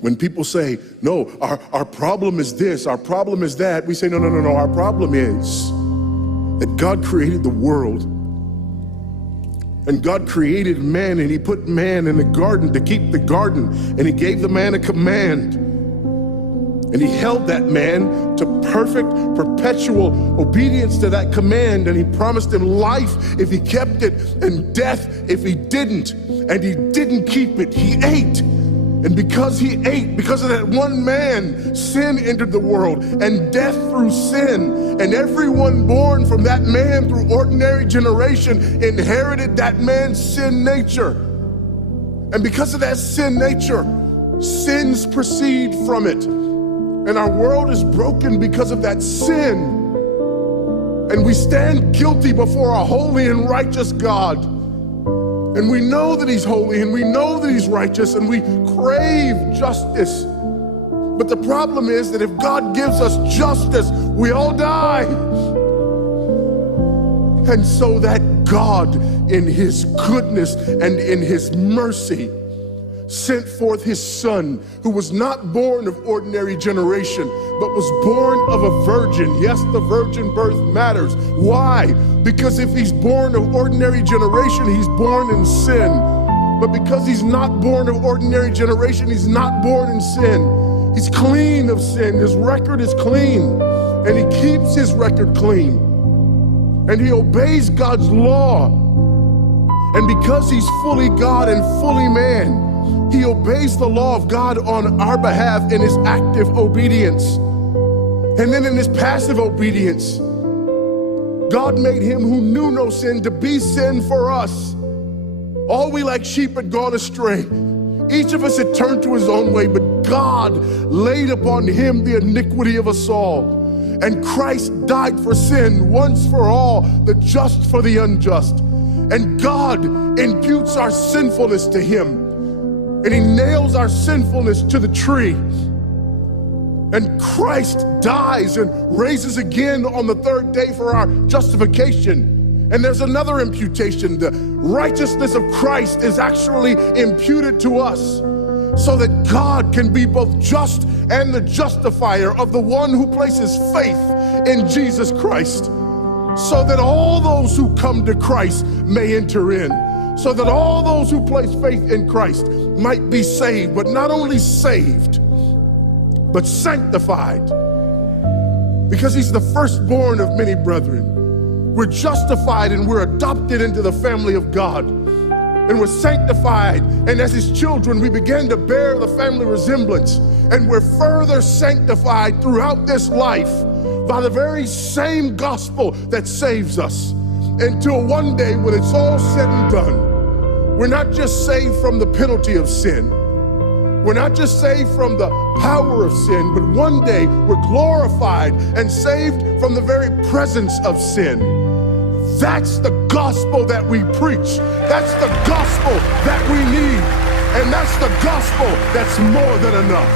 When people say, no, our problem is this, our problem is that, we say, no, our problem is that God created the world. And God created man, and he put man in the garden to keep the garden, and he gave the man a command. And he held that man to perfect, perpetual obedience to that command, and he promised him life if he kept it, and death if he didn't. And he didn't keep it, he ate. And because he ate, because of that one man, sin entered the world, and death through sin. And everyone born from that man through ordinary generation inherited that man's sin nature. And because of that sin nature, sins proceed from it. And our world is broken because of that sin. And we stand guilty before a holy and righteous God. And we know that he's holy, and we know that he's righteous, and we crave justice. But the problem is that if God gives us justice, we all die. And so that God, in his goodness and in his mercy, sent forth his son, who was not born of ordinary generation, but was born of a virgin. Yes, the virgin birth matters. Why? Because if he's born of ordinary generation, he's born in sin. But because he's not born of ordinary generation, he's not born in sin. He's clean of sin. His record is clean, and he keeps his record clean. And he obeys God's law. And because he's fully God and fully man, he obeys the law of God on our behalf in his active obedience. And then in his passive obedience, God made him who knew no sin to be sin for us. All we like sheep had gone astray. Each of us had turned to his own way, but God laid upon him the iniquity of us all. And Christ died for sin once for all, the just for the unjust. And God imputes our sinfulness to him. And he nails our sinfulness to the tree. And Christ dies and raises again on the third day for our justification. And there's another imputation. The righteousness of Christ is actually imputed to us, so that God can be both just and the justifier of the one who places faith in Jesus Christ, so that all those who come to Christ may enter in, so that all those who place faith in Christ might be saved, but not only saved, but sanctified, because he's the firstborn of many brethren. We're justified and we're adopted into the family of God, and we're sanctified, and as his children we begin to bear the family resemblance, and we're further sanctified throughout this life by the very same gospel that saves us, until one day when it's all said and done, we're not just saved from the penalty of sin. We're not just saved from the power of sin, but one day we're glorified and saved from the very presence of sin. That's the gospel that we preach. That's the gospel that we need. And that's the gospel that's more than enough.